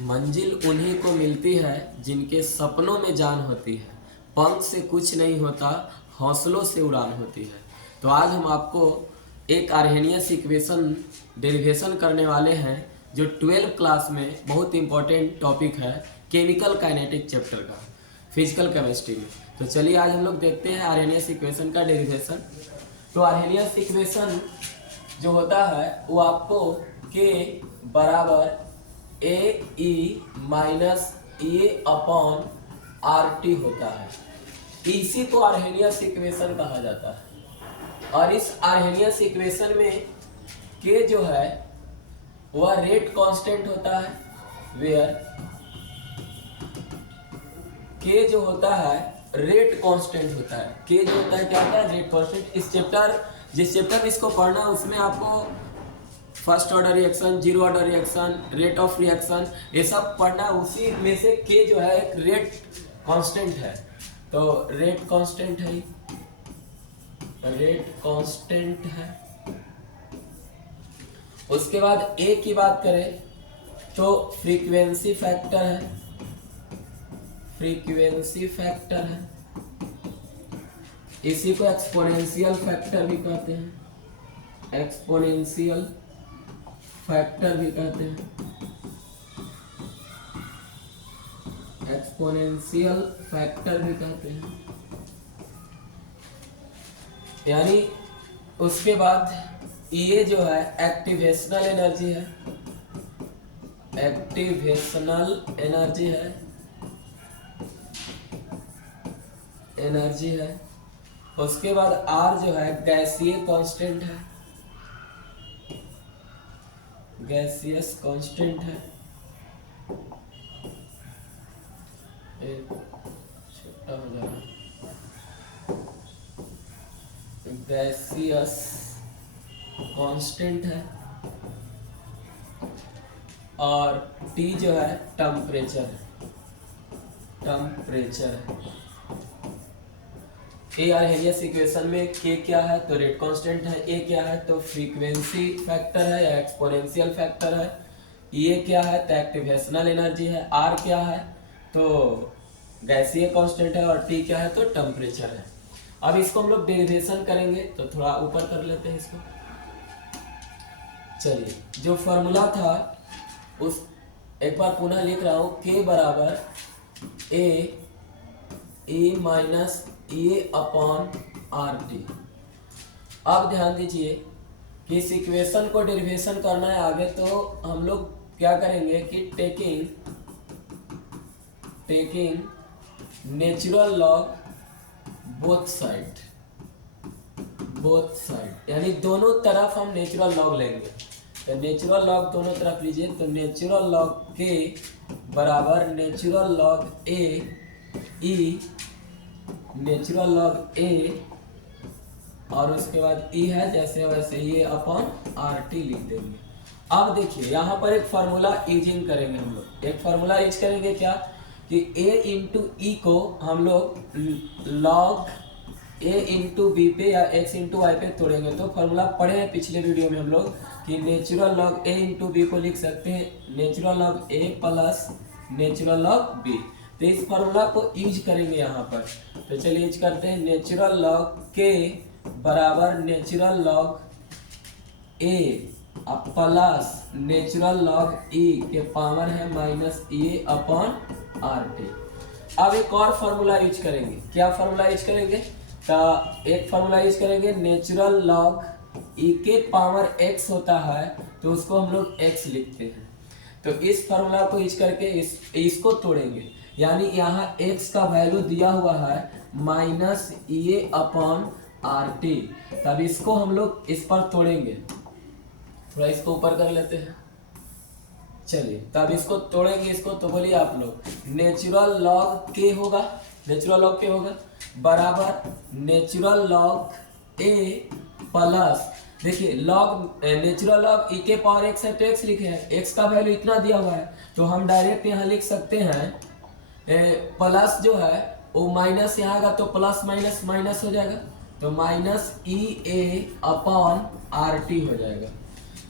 मंजिल उन्हीं को मिलती है जिनके सपनों में जान होती है। पंख से कुछ नहीं होता, हौसलों से उड़ान होती है। तो आज हम आपको एक आर्हेनियस इक्वेशन डेरिवेशन करने वाले हैं जो 12th क्लास में बहुत इंपॉर्टेंट टॉपिक है केमिकल काइनेटिक चैप्टर का, फिजिकल केमिस्ट्री में। तो चलिए आज हम लोग देखते हैं आर्हेनियस इक्वेशन का डेरिवेशन। तो आर्हेनियस इक्वेशन जो होता है वो आपको के बराबर ए E minus A upon R T होता है। इसी को आर्हेनियस इक्वेशन कहा जाता है। और इस आर्हेनियस इक्वेशन में के जो है वह रेट कांस्टेंट होता है, वेयर के जो होता है रेट कांस्टेंट होता है। के जो होता है क्या होता है, रेट कांस्टेंट। जिस चैप्टर में इसको पढ़ना है उसमें आपको first order reaction, zero order reaction, rate of reaction, ये सब पढ़ना है। उसी में से के जो है एक रेट कांस्टेंट है। तो रेट कांस्टेंट है, रेट कांस्टेंट है। उसके बाद ए की बात करें तो फ्रीक्वेंसी फैक्टर है, फ्रीक्वेंसी फैक्टर है। इसी को एक्सपोनेंशियल फैक्टर भी कहते हैं, एक्सपोनेंशियल फैक्टर भी कहते हैं, एक्सपोनेंशियल फैक्टर भी कहते हैं। यानी उसके बाद ये जो है एक्टिवेशनल एनर्जी है, एक्टिवेशनल एनर्जी है, एनर्जी है। उसके बाद आर जो है गैसीय कांस्टेंट है, गैसियस कांस्टेंट है। एक छोटा हो जाएगा, गैसियस कांस्टेंट है। और टी जो है टेम्परेचर है, टेम्परेचर है। ए आर्हेनियस इक्वेशन में के क्या है तो रेट कांस्टेंट है, ए क्या है तो फ्रीक्वेंसी फैक्टर है या एक्सपोनेंशियल फैक्टर है, ये क्या है तो एक्टिवेशनल एनर्जी है, आर क्या है तो गैसीय कांस्टेंट है और टी क्या है तो टेम्परेचर है। अब इसको हम लोग डेरिवेशन करेंगे तो थोड़ा ऊपर कर लेते हैं इसको। चलिए जो फॉर्मूला था उस एक बार पुनः लिख रहा हूं, के बराबर ए minus A upon R T. अब ध्यान दीजिए कि इस इक्वेशन को डेरिवेशन करना है आगे, तो हम लोग क्या करेंगे कि taking natural log both side, यानी दोनों तरफ हम नेचुरल लॉग लेंगे। तो नेचुरल लॉग दोनों तरफ लीजिए, तो नेचुरल लॉग के बराबर नेचुरल लॉग ए ई, नेचुरल लॉग ए और उसके बाद ई है जैसे वैसे ये अपॉन आर टी लिख देंगे। अब देखिए यहाँ पर एक फार्मूला यूजिंग करेंगे हम लोग, एक फार्मूला यूज करेंगे क्या कि a इंटू ई को हम लोग लॉग a इंटू बी पे या x इंटू वाई पे तोड़ेंगे। तो फार्मूला पढ़े हैं पिछले वीडियो में हम लोग कि natural log a into B को लिख सकते हैं natural log a plus natural log b। तो इस फार्मूला को यूज करेंगे यहाँ पर। तो चलिए यूज करते हैं, नेचुरल लॉग के बराबर natural log a plus natural log e के पावर है minus A upon R T. अब एक और फार्मूला यूज करेंगे, क्या फार्मूला यूज करेंगे तो एक फार्मूला यूज करेंगे नेचुरल लॉग e के पावर x होता है तो उसको हम लोग x लिखते हैं। तो इस फार्मूला को यूज करके इसको तोड़ेंगे, यानी यहाँ x का वैल्यू दिया हुआ है minus A upon R T. तब इसको हम लोग इस पर तोड़ेंगे, थोड़ा इसको ऊपर कर लेते हैं। चलिए तब इसको तोड़ेंगे, इसको तो बोलिए आप लोग नेचुरल लॉग के होगा, नेचुरल लॉग के होगा बराबर नेचुरल लॉग ए प्लस, देखिए लॉग नेचुरल लॉग ई के पावर एक्स है तो एक्स लिखे हैं, एक्स का वैल्यू इतना दिया हुआ है तो हम डायरेक्ट यहाँ लिख सकते हैं प्लस जो है वो माइनस यहाँ आएगा तो प्लस माइनस माइनस हो जाएगा, तो माइनस ई ए अपॉन आर टी हो जाएगा।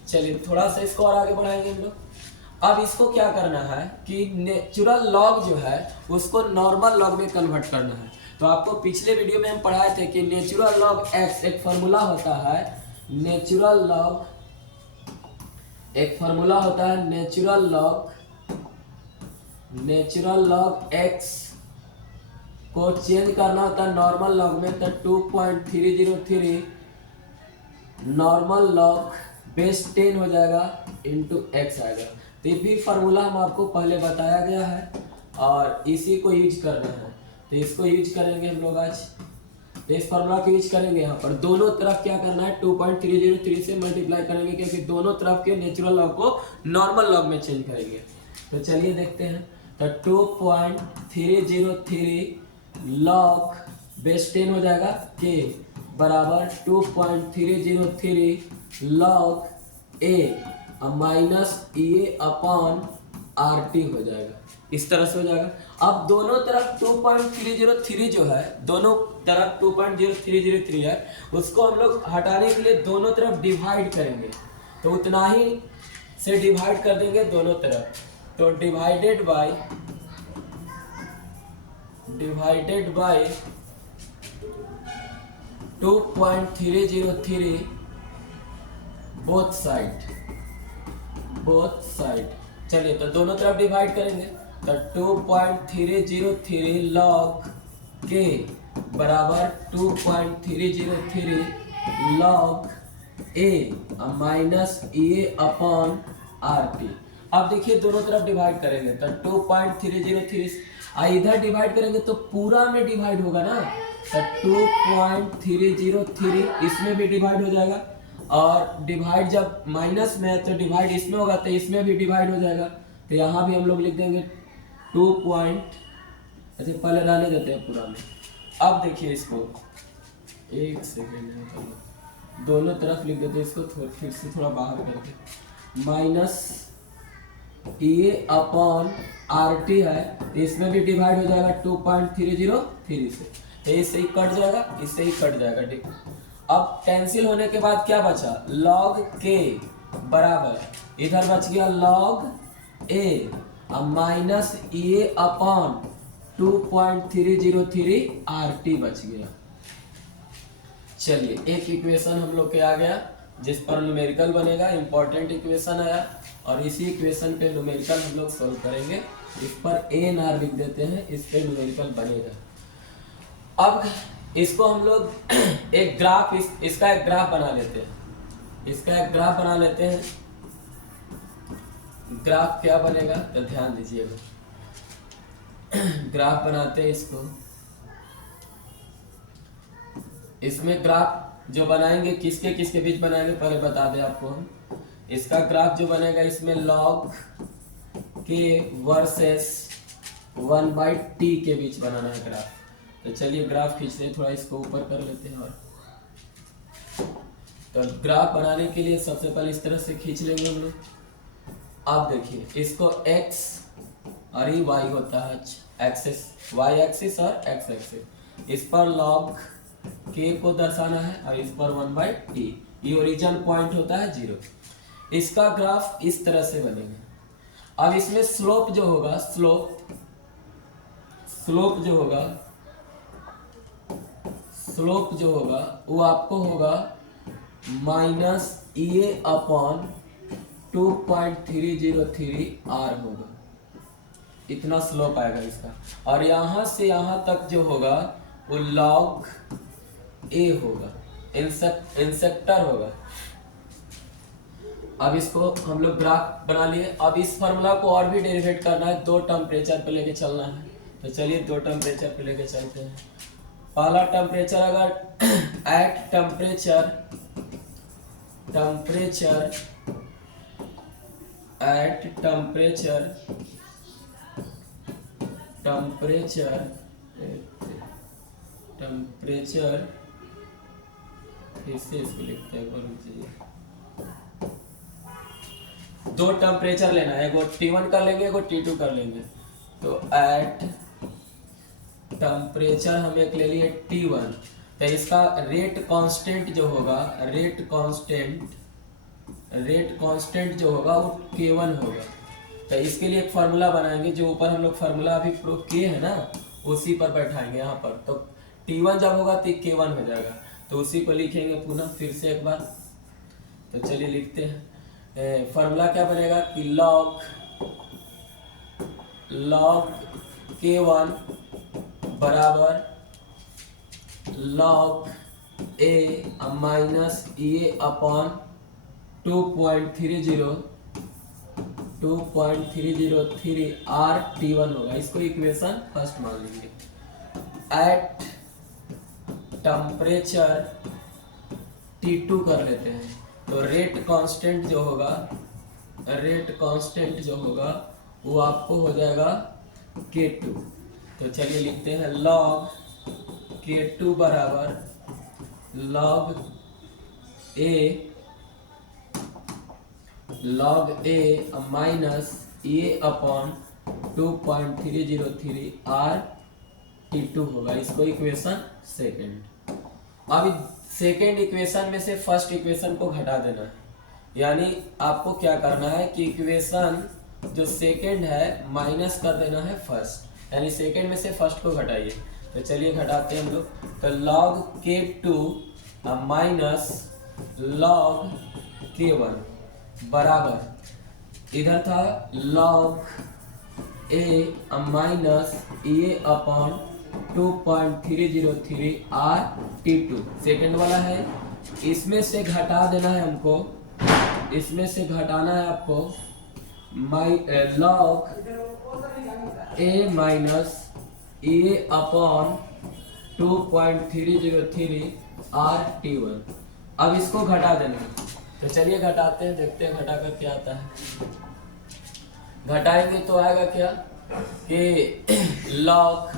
चलिए थोड़ा सा इसको और आगे बढ़ाएंगे हम लोग। अब इसको क्या करना है कि नेचुरल लॉग जो है उसको नॉर्मल लॉग में कन्वर्ट करना है। तो आपको पिछले वीडियो में हम पढ़ाए थे कि नेचुरल लॉग एक्स एक फॉर्मूला होता है, नेचुरल लॉग एक फॉर्मूला होता है नेचुरल लॉग एक्स को चेंज करना होता है नॉर्मल लॉग में, तो 2.303 नॉर्मल लॉग बेस 10 हो जाएगा इंटू एक्स आएगा। तो ये भी फार्मूला हम आपको पहले बताया गया है और इसी को यूज करना है, तो इसको यूज करेंगे हम लोग आज। तो इस फार्मूला को यूज करेंगे यहाँ पर दोनों तरफ क्या करना है 2.303 से मल्टीप्लाई करेंगे, क्योंकि दोनों तरफ के नेचुरल लॉग को नॉर्मल लॉग में चेंज करेंगे। तो चलिए देखते हैं। तो 2.303 लॉग बेस 10 हो जाएगा के बराबर 2.303 log A minus A upon R T हो जाएगा, इस तरह से हो जाएगा। अब दोनों तरफ 2.303 जो है, दोनों तरफ 2.303 है, उसको हम लोग हटाने के लिए दोनों तरफ डिवाइड करेंगे, तो उतना ही से डिवाइड कर देंगे दोनों तरफ। तो डिवाइडेड बाय 2.303 बोथ साइड। चलिए तो दोनों तरफ डिवाइड करेंगे, तो 2.303 लॉग के बराबर 2.303 log A minus A upon R T. अब देखिए दोनों तरफ डिवाइड करेंगे तो 2.303 इधर डिवाइड करेंगे तो पूरा में डिवाइड होगा ना, तो 2.303 इसमें भी डिवाइड हो जाएगा, और डिवाइड जब माइनस में है तो डिवाइड इसमें होगा तो इसमें भी डिवाइड हो जाएगा। तो यहाँ भी हम लोग लिख देंगे 2 अच्छा पहले रहने देते हैं पूरा में। अब देखिए इसको एक सेकेंड, दोनों तरफ लिख देते हैं इसको, फिर से थोड़ा बाहर करके minus A upon R T है, तो इसमें भी डिवाइड हो जाएगा 2.303 से, तो इससे ही कट जाएगा, इससे ही कट जाएगा। अब कैंसिल होने के बाद क्या बचा, लॉग के बराबर इधर बच गया log A minus A upon 2.303 R T बच गया। चलिए एक इक्वेशन हम लोग के आ गया जिस पर न्यूमेरिकल बनेगा, इंपॉर्टेंट इक्वेशन आया, और इसी इक्वेशन पे न्यूमेरिकल हम लोग सॉल्व करेंगे। इस पर ए एन आर लिख देते हैं, इस पे न्यूमेरिकल बनेगा। अब इसको हम लोग एक ग्राफ इसका एक ग्राफ बना लेते हैं, इसका एक ग्राफ बना लेते हैं। ग्राफ क्या बनेगा तो ध्यान दीजिएगा, ग्राफ बनाते हैं इसको। इसमें ग्राफ जो बनाएंगे किसके किसके बीच बनाएंगे पहले बता दें आपको हम। इसका ग्राफ जो बनेगा इसमें लॉग के वर्सेस 1/t के बीच बनाना है ग्राफ। तो चलिए ग्राफ खींचते हैं, थोड़ा इसको ऊपर कर लेते हैं। और तो ग्राफ बनाने के लिए सबसे पहले इस तरह से खींच लेंगे हम लोग। आप देखिए इसको x और ये y होता है, एक्सिस y एक्सिस और x एक्सिस। इस पर log k को दर्शाना है और इस पर 1/t, ये ओरिजिन पॉइंट होता है 0। इसका ग्राफ इस तरह से बनेगा। अब इसमें स्लोप जो होगा, स्लोप जो होगा वो आपको होगा माइनस ए अपॉन 2.303 आर होगा, इतना स्लोप आएगा इसका। और यहाँ से यहाँ तक जो होगा वो लॉग ए होगा, इंसेक्टर होगा। अब इसको हम लोग ग्राफ बना लिए। अब इस फार्मूला को और भी डेरिवेट करना है, 2 टेम्परेचर पे लेके चलना है। तो चलिए 2 टेम्परेचर पे लेके चलते हैं। पहला टेम्परेचर अगर एट टेम्परेचर इससे इसको लिखते हैं, 2 टेम्परेचर लेना है, एगो T1 कर लेंगे, एगो T2 कर लेंगे। तो एट टेम्परेचर हम एक ले लिए T1, तो इसका रेट कांस्टेंट जो होगा, रेट कांस्टेंट जो होगा वो K1 होगा। तो इसके लिए एक फार्मूला बनाएंगे, जो ऊपर हम लोग फार्मूला अभी प्रूव किए हैं ना, उसी पर बैठाएंगे यहाँ पर। तो T1 जब होगा तो K1 हो जाएगा, तो उसी को लिखेंगे पुनः फिर से एक बार। तो चलिए लिखते हैं। फार्मूला क्या बनेगा कि log K1 बराबर log A minus E upon 2.303 RT1 होगा। इसको इक्वेशन फर्स्ट मान लेंगे। एट टेम्परेचर T2 कर लेते हैं, तो रेट कांस्टेंट जो होगा वो आपको हो जाएगा K2। तो चलिए लिखते हैं log K2 बराबर log A minus E upon 2.303 RT2 होगा। इसको इक्वेशन सेकेंड। अब सेकेंड इक्वेशन में से फर्स्ट इक्वेशन को घटा देना है, यानी आपको क्या करना है कि इक्वेशन जो सेकेंड है माइनस कर देना है फर्स्ट, यानी सेकेंड में से फर्स्ट को घटाइए। तो चलिए घटाते हैं हम लोग। तो log K2 minus log K1 बराबर, इधर था log A minus E upon 2.303 RT2 second वाला है। इसमें से घटा देना है हमको, इसमें से घटाना है आपको log A minus E upon 2.303 RT1। अब इसको घटा देना है, तो चलिए घटाते हैं, देखते हैं घटा कर क्या आता है। घटाएंगे तो आएगा क्या कि log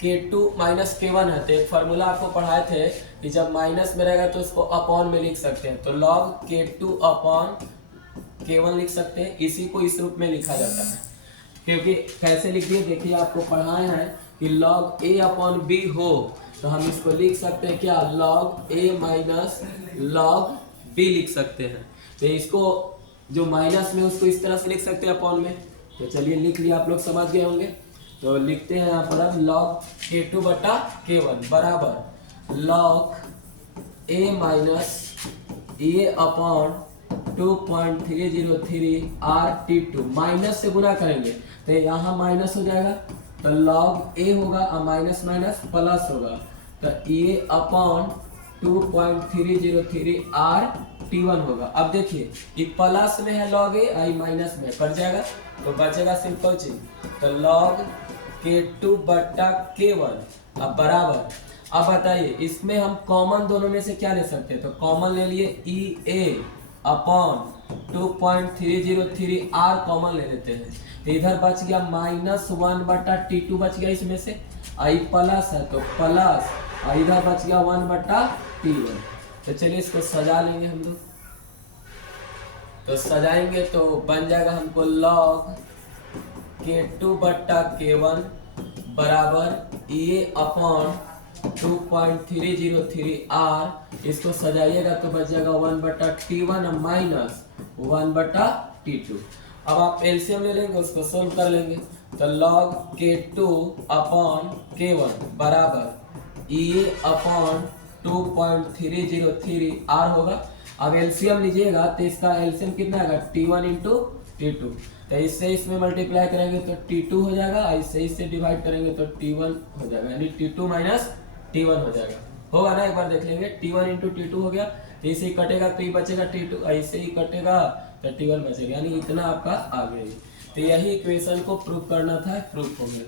K2 माइनस K1 है। तो एक फार्मूला आपको पढ़ाए थे कि जब माइनस में रहेगा तो इसको अपॉन में लिख सकते हैं, तो log K2 अपॉन K1 लिख सकते हैं। इसी को इस रूप में लिखा जाता है, क्योंकि कैसे लिख दिए देखिए, आपको पढ़ाए हैं कि log A अपॉन B हो तो हम इसको लिख सकते हैं क्या, log A minus log B लिख सकते हैं। तो इसको जो माइनस में उसको इस तरह से लिख सकते हैं अपॉन में। तो चलिए लिख लिया, आप लोग समझ गए होंगे। तो लिखते हैं यहाँ पर अब log K2 बटा K1 बराबर log A minus E upon 2.303 RT2। Minus से गुना करेंगे तो यहाँ माइनस हो जाएगा, तो log A होगा और माइनस माइनस प्लस होगा, तो E अपॉन 2.303 RT1 होगा। अब देखिए ये प्लस में है log A, आई माइनस में कट जाएगा, तो बचेगा सिंपल चीज, तो log K2 बटा K1 अब बराबर। अब बताइए इसमें हम कॉमन दोनों में से क्या ले सकते हैं, तो कॉमन ले लिए EA अपॉन 2.303 R कॉमन ले लेते हैं, तो इधर बच गया -1 बटा T2 बच गया इसमें से, आई प्लस है तो प्लस, और इधर बच गया 1 बटा T1। तो चलिए इसको सजा लेंगे हम लोग। तो सजाएंगे तो बन जाएगा हमको log K2 बटा K1 बराबर EA अपॉन 2.303 R। इसको सजाइएगा तो बच जाएगा 1 बटा T1 माइनस 1 बटा T2। अब आप एलसीएम ले लेंगे, उसको सोल्व कर लेंगे, तो log K2 अपॉन K1 बराबर EA अपॉन 2.303 R होगा। अब एलसीएम लीजिएगा तो इसका एलसीएम कितना आएगा, T1 इंटू T2। तो इससे इसमें मल्टीप्लाई करेंगे तो T2 हो जाएगा, इससे इससे डिवाइड करेंगे तो T1 हो जाएगा, यानी T2 माइनस T1 हो जाएगा। होगा ना, एक बार देख लेंगे, T1 इंटू T2 हो गया, तो इसे ही कटेगा तो ये बचेगा T2, ऐसे ही कटेगा तो T1 बचेगा, यानी इतना आपका आ गया। तो यही इक्वेशन को प्रूव करना था, प्रूफ हो गया।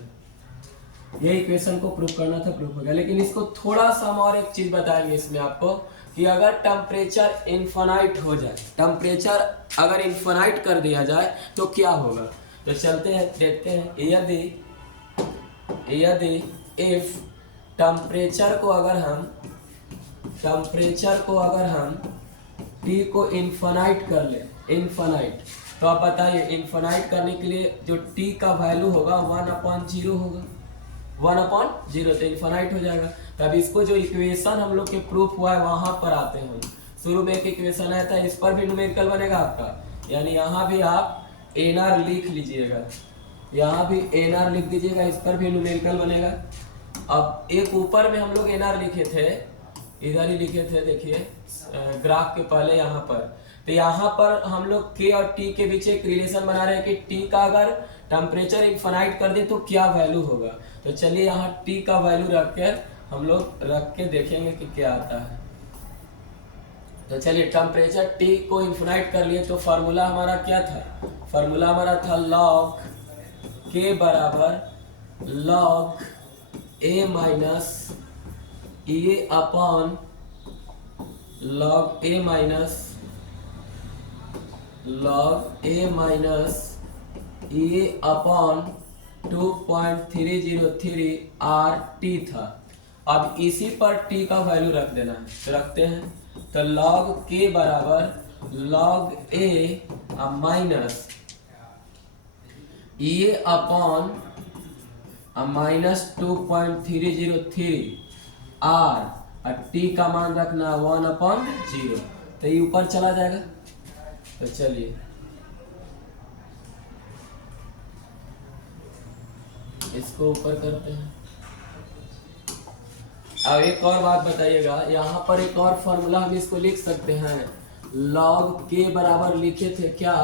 ये इक्वेशन को प्रूव करना था, प्रूफ हो गया। लेकिन इसको थोड़ा सा हम और एक चीज बताएंगे इसमें आपको कि अगर टेम्परेचर इनफाइनाइट हो जाए, टेम्परेचर अगर इनफाइनाइट कर दिया जाए तो क्या होगा। तो चलते हैं देखते हैं, यदि इफ टेम्परेचर को अगर हम T को इनफाइनाइट कर ले, इनफाइनाइट, तो आप बताइए इनफाइनाइट करने के लिए जो T का वैल्यू होगा 1/0 होगा, 1/0, तो इनफाइनाइट हो जाएगा। तब इसको जो इक्वेशन हम लोग के प्रूफ हुआ है वहां पर आते हैं। शुरू में एक इक्वेशन आया था, इस पर भी न्यूमेरिकल बनेगा आपका, यानी यहाँ भी आप एनआर लिख लीजिएगा, यहाँ भी एनआर लिख दीजिएगा, इस पर भी न्यूमेरिकल बनेगा। अब एक ऊपर में हम लोग एनआर लिखे थे, इधर ही लिखे थे, देखिए ग्राफ के पहले यहाँ पर, तो यहाँ पर हम लोग के और टी के बीच एक रिलेशन बना रहे हैं कि टी का अगर टेम्परेचर इनफाइनाइट कर दे तो क्या वैल्यू होगा। तो चलिए यहाँ टी का वैल्यू रख के हम लोग रख के देखेंगे कि क्या आता है। तो चलिए टेम्परेचर टी को इनफाइनाइट कर लिए, तो फार्मूला हमारा क्या था, फार्मूला हमारा था लॉग के बराबर log A minus A upon log A minus A upon 2.303 R T था। अब इसी पर टी का वैल्यू रख देना है, तो रखते हैं। तो लॉग के बराबर log A minus A upon minus 2.303 R, और टी का मान रखना 1/0, तो ये ऊपर चला जाएगा। तो चलिए इसको ऊपर करते हैं। अब एक और बात बताइएगा, यहाँ पर एक और फॉर्मूला हम इसको लिख सकते हैं, लॉग के बराबर लिखे थे क्या,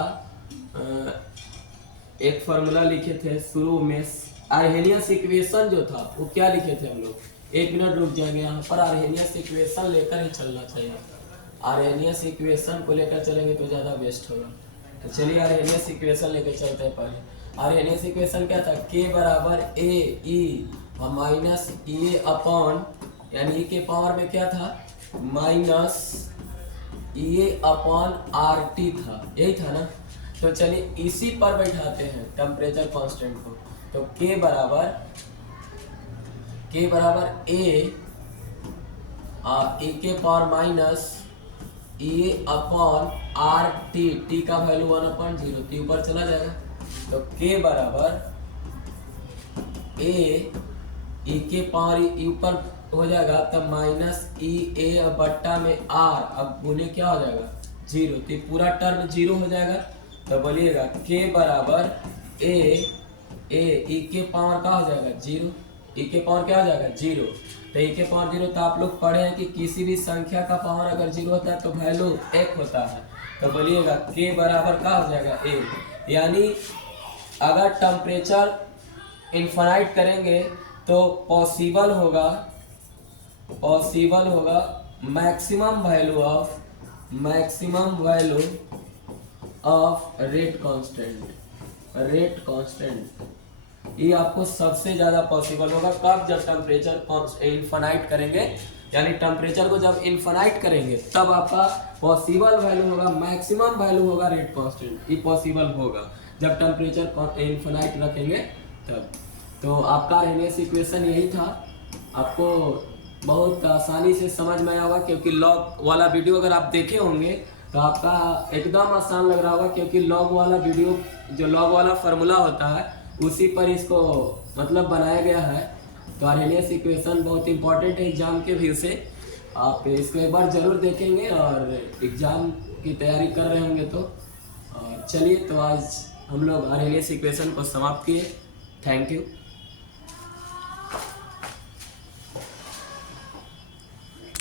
एक फॉर्मूला लिखे थे शुरू में, आर्हेनियस इक्वेशन जो था वो क्या लिखे थे हम लोग, एक मिनट रुक जाएंगे, यहाँ पर आर्हेनियस इक्वेशन लेकर ही चलना चाहिए, आर्हेनियस इक्वेशन को लेकर चलेंगे तो ज़्यादा बेस्ट होगा। तो चलिए आर्हेनियस इक्वेशन लेकर चलते हैं। पहले आर्हेनियस इक्वेशन क्या था, के बराबर ए ई माइनस ए अपॉन, यानी ई के पावर में क्या था minus A upon R T था, यही था ना। तो चलिए इसी पर बैठाते हैं टेम्परेचर कांस्टेंट को। तो के बराबर ए के power minus A upon R T, T का वैल्यू 1/0, टी ऊपर चला जाएगा। तो के बराबर ए के पावर ऊपर हो जाएगा, तब माइनस ए बट्टा में आर, अब गुने क्या हो जाएगा 0, तो पूरा टर्म 0 हो जाएगा। तो बोलिएगा के बराबर ए के पावर का हो जाएगा 0, ई के पावर क्या हो जाएगा 0, तो ई के पावर 0, तो आप लोग पढ़े हैं कि किसी भी संख्या का पावर अगर 0 होता है तो वैल्यू 1 होता है। तो बोलिएगा के बराबर का हो जाएगा 1, यानी अगर टेम्परेचर इनफाइनाइट करेंगे तो पॉसिबल होगा maximum value of rate constant, ये आपको सबसे ज्यादा पॉसिबल होगा कब, जब टेम्परेचर इनफाइनाइट करेंगे, यानी टेम्परेचर को जब इनफाइनाइट करेंगे तब आपका पॉसिबल वैल्यू होगा, मैक्सिमम वैल्यू होगा रेट कांस्टेंट, ये पॉसिबल होगा जब टेम्परेचर इनफाइनाइट रखेंगे तब। तो आपका आर्हेनियस इक्वेशन यही था, आपको बहुत आसानी से समझ में आया होगा, क्योंकि लॉग वाला वीडियो अगर आप देखे होंगे तो आपका एकदम आसान लग रहा होगा, क्योंकि लॉग वाला वीडियो जो लॉग वाला फार्मूला होता है उसी पर इसको मतलब बनाया गया है। तो आर्हेनियस इक्वेशन बहुत इंपॉर्टेंट है एग्जाम के व्यू से, आप इसको एक बार जरूर देखेंगे और एग्जाम की तैयारी कर रहे होंगे तो। और चलिए, तो आज हम लोग आर्हेनियस इक्वेशन को समाप्त किए। Thank you.